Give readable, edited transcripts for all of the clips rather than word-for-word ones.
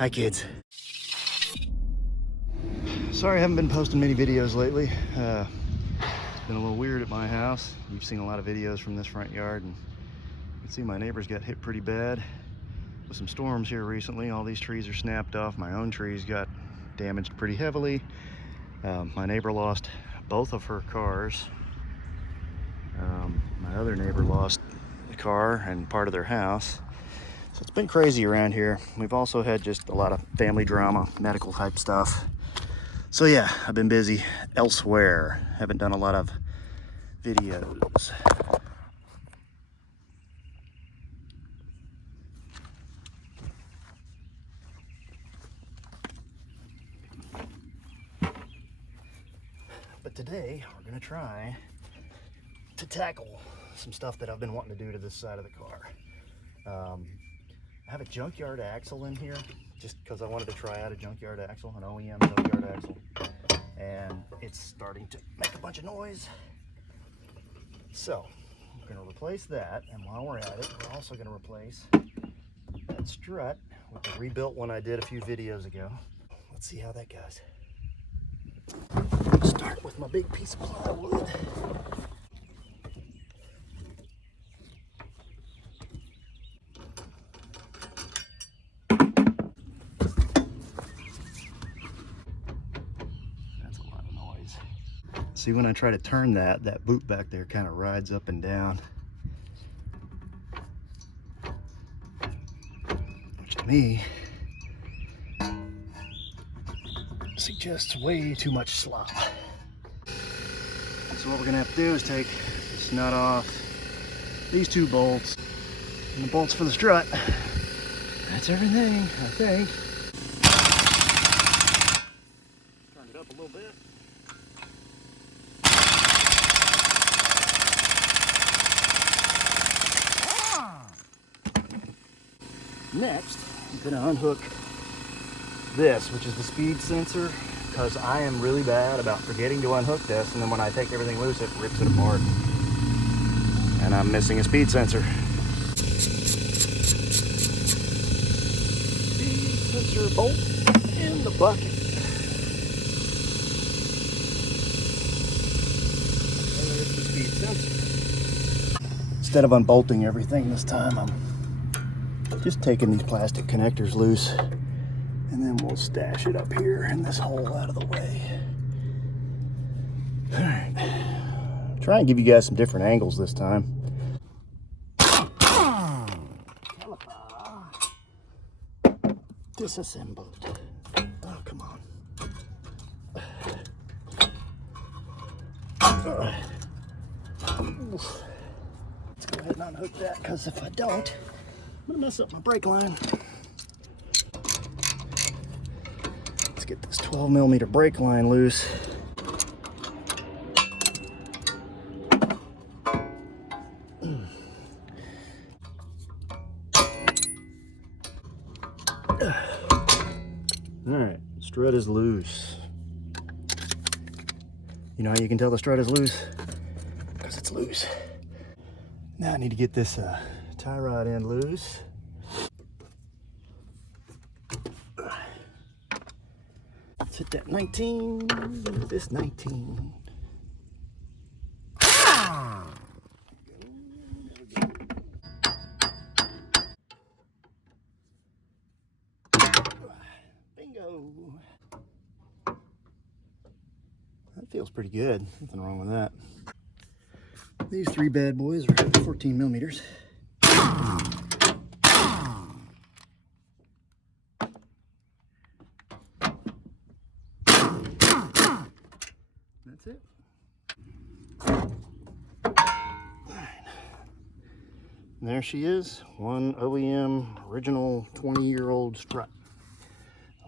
Hi kids. Sorry I haven't been posting many videos lately. It's been a little weird at my house. You've seen a lot of videos from this front yard, and you can see my neighbors got hit pretty bad with some storms here recently. All these trees are snapped off. My own trees got damaged pretty heavily. My neighbor lost both of her cars. My other neighbor lost the car and part of their house. So it's been crazy around here. We've also had just a lot of family drama, medical type stuff. So yeah, I've been busy elsewhere. Haven't done a lot of videos. But today we're gonna try to tackle some stuff that I've been wanting to do to this side of the car. I have a junkyard axle in here just because I wanted to try out a junkyard axle, an OEM junkyard axle. And it's starting to make a bunch of noise. So we're gonna replace that, and while we're at it, we're also gonna replace that strut with the rebuilt one I did a few videos ago. Let's see how that goes. Start with my big piece of plywood. See, when I try to turn that boot back there kind of rides up and down, which to me suggests way too much slop. So what we're gonna have to do is take this nut off, these two bolts, and the bolts for the strut. That's everything, I think. Turn it up a little bit. Next, I'm gonna unhook this, which is the speed sensor, because I am really bad about forgetting to unhook this, and then when I take everything loose, it rips it apart. And I'm missing a speed sensor. Speed sensor bolt in the bucket. And there's the speed sensor. Instead of unbolting everything this time, I'm just taking these plastic connectors loose, and then we'll stash it up here in this hole out of the way. All right, try and give you guys some different angles this time. Disassembled. Oh, come on. Let's go ahead and unhook that, because if I don't, I'm gonna mess up my brake line. Let's get this 12mm brake line loose. All right, strut is loose. You know how you can tell the strut is loose? Because it's loose. Now I need to get this tie rod end loose. Let's hit that 19, this 19. Bingo. That feels pretty good. Nothing wrong with that. These three bad boys are 14mm. That's it. All right. And there she is, one OEM original 20-year-old strut.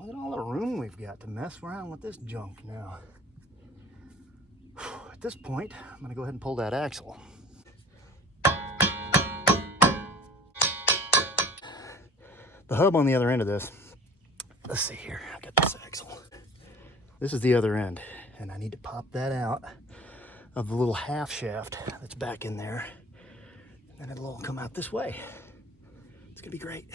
Look at all the room we've got to mess around with this junk now. At this point, I'm gonna go ahead and pull that axle. The hub on the other end of this, let's see here, I got this axle. This is the other end, and I need to pop that out of the little half shaft that's back in there, and then it'll all come out this way. It's gonna be great.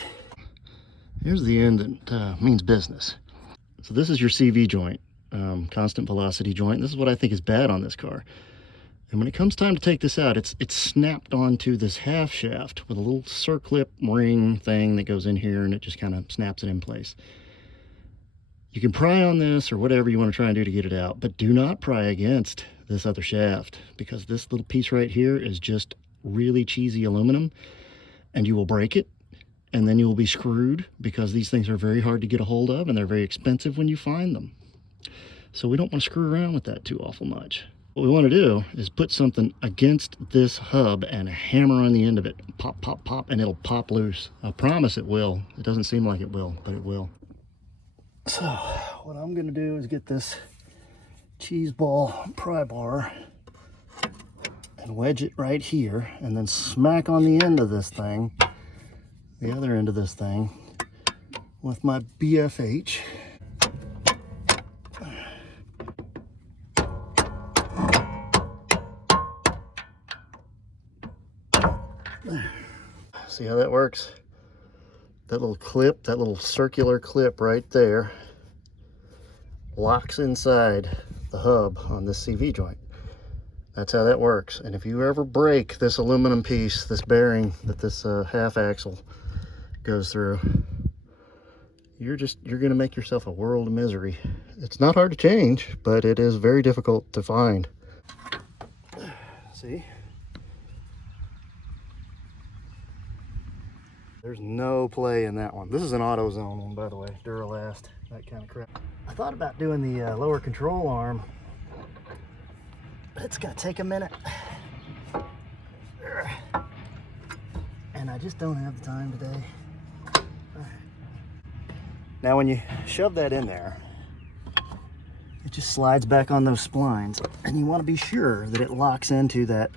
Here's the end that means business. So this is your CV joint, constant velocity joint. This is what I think is bad on this car. And when it comes time to take this out, it's snapped onto this half shaft with a little circlip ring thing that goes in here, and it just kind of snaps it in place. You can pry on this or whatever you want to try and do to get it out, but do not pry against this other shaft, because this little piece right here is just really cheesy aluminum, and you will break it, and then you will be screwed, because these things are very hard to get a hold of and they're very expensive when you find them. So we don't want to screw around with that too awful much. What we want to do is put something against this hub and hammer on the end of it. Pop, pop, pop, and it'll pop loose. I promise it will. It doesn't seem like it will, but it will. So what I'm going to do is get this cheese ball pry bar and wedge it right here, and then smack on the end of this thing, the other end of this thing, with my BFH. See how that works? That little clip, that little circular clip right there, locks inside the hub on this CV joint. That's how that works. And if you ever break this aluminum piece, this bearing that this half axle goes through, you're gonna make yourself a world of misery. It's not hard to change, but it is very difficult to find. See? There's no play in that one. This is an AutoZone one, by the way, Duralast, that kind of crap. I thought about doing the lower control arm, but it's gonna take a minute. And I just don't have the time today. Now when you shove that in there, it just slides back on those splines, and you want to be sure that it locks into that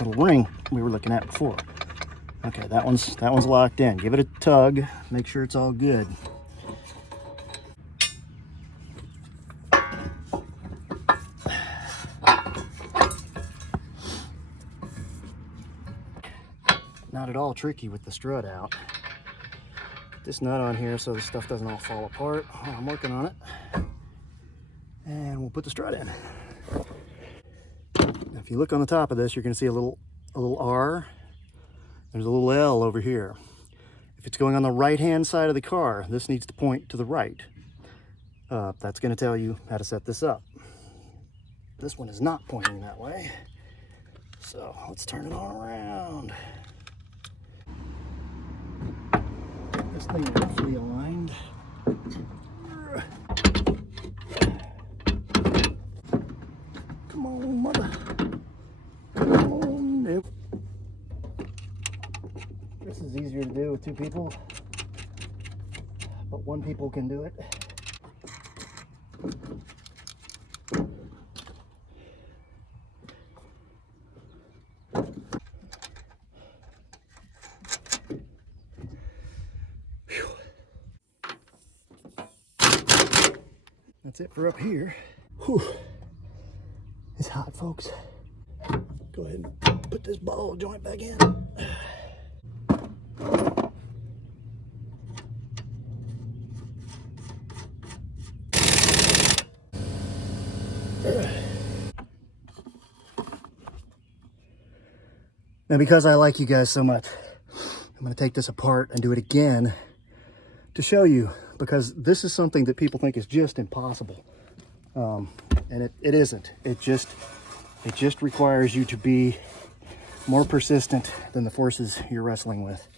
little ring we were looking at before. Okay, that one's locked in. Give it a tug, make sure it's all good. Not at all tricky with the strut out. Put this nut on here so the stuff doesn't all fall apart while I'm working on it. And we'll put the strut in. Now, if you look on the top of this, you're going to see a little R. There's a little L over here. If it's going on the right-hand side of the car, this needs to point to the right. That's going to tell you how to set this up. This one is not pointing that way. So let's turn it on around. Get this thing roughly aligned. Come on, mother. Come on, nope. This is easier to do with two people, but one people can do it. Whew. That's it for up here. Whew. It's hot, folks. Go ahead and put this ball joint back in. Now, because I like you guys so much, I'm going to take this apart and do it again to show you, because this is something that people think is just impossible. And it isn't. It just requires you to be more persistent than the forces you're wrestling with.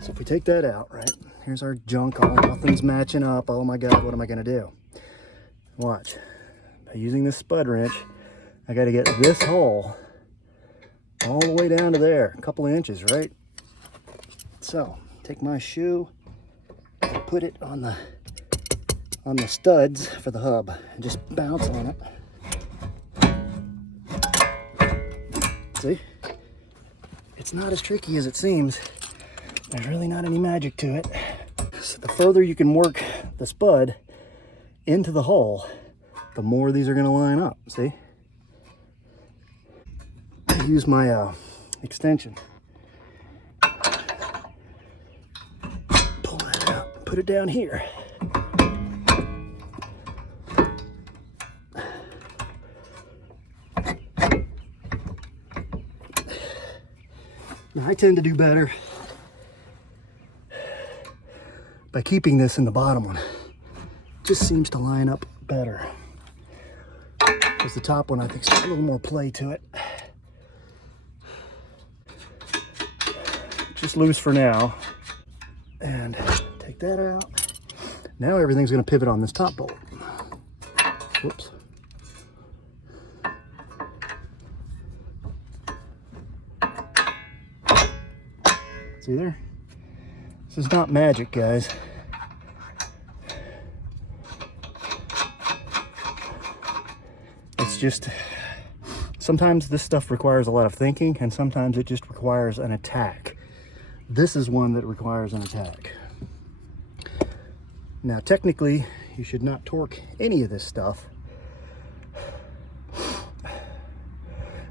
So if we take that out, right, here's our junk, nothing's matching up. Oh my God, what am I going to do? Watch. By using this spud wrench, I got to get this hole all the way down to there, a couple of inches, right? So take my shoe and put it on the studs for the hub and just bounce on it. See? It's not as tricky as it seems. There's really not any magic to it. So the further you can work the spud into the hole, the more these are going to line up. See? I use my extension. Pull that out. put it down here. Now, I tend to do better by keeping this in the bottom one. Just seems to line up better. Because the top one, I think, has got a little more play to it. Just loose for now. And take that out. Now everything's going to pivot on this top bolt. Whoops. See there? This is not magic, guys. It's just, sometimes this stuff requires a lot of thinking, and sometimes it just requires an attack. This is one that requires an attack. Now, technically, you should not torque any of this stuff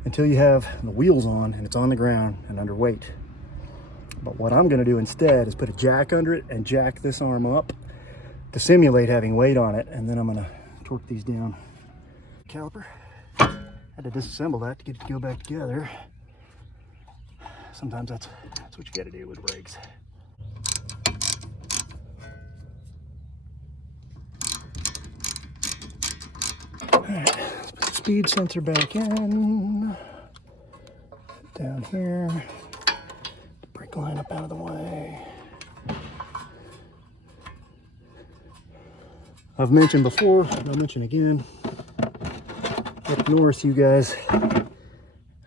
until you have the wheels on and it's on the ground and under weight. But what I'm going to do instead is put a jack under it and jack this arm up to simulate having weight on it, and then I'm going to torque these down. Caliper. Had to disassemble that to get it to go back together. Sometimes that's what you got to do with brakes. All right, let's put the speed sensor back in. Down here. Brake line up out of the way. I've mentioned before, I'll mention again, up north you guys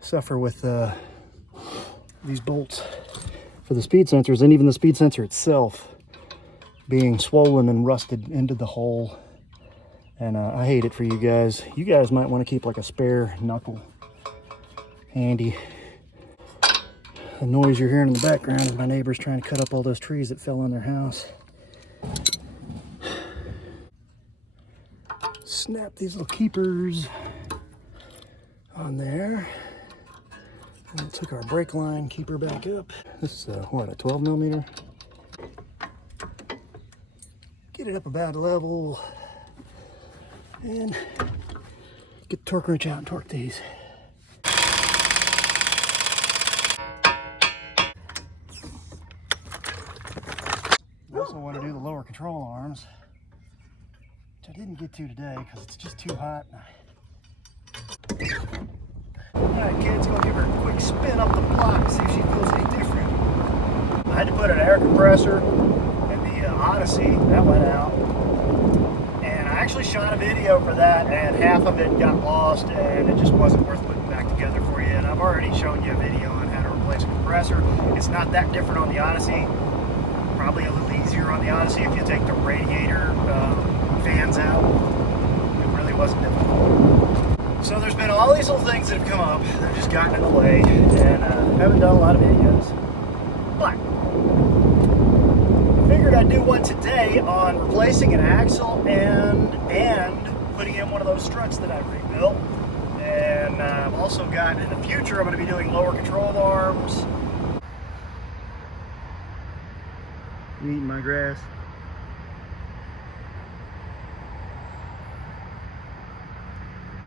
suffer with these bolts for the speed sensors, and even the speed sensor itself being swollen and rusted into the hole. And I hate it for you guys. You guys might want to keep like a spare knuckle handy. The noise you're hearing in the background is my neighbors trying to cut up all those trees that fell on their house. Snap these little keepers on there. And let's hook our brake line keeper back up. This is what, a 12 millimeter? Get it up about level. And get the torque wrench out and torque these. I also want to do the lower control arms, which I didn't get to today because it's just too hot. Alright kids, gonna give her a quick spin up the block to see if she feels any different. I had to put an air compressor in the Odyssey, that went out. And I actually shot a video for that, and half of it got lost, and it just wasn't worth putting back together for you. And I've already shown you a video on how to replace a compressor. It's not that different on the Odyssey. Probably a little easier on the Odyssey if you take the radiator fans out. It really wasn't difficult. So there's been all these little things that have come up that have just gotten in the way, and haven't done a lot of videos. But I figured I'd do one today on replacing an axle and putting in one of those struts that I rebuilt. And I've also got, in the future, I'm going to be doing lower control arms. You eating my grass?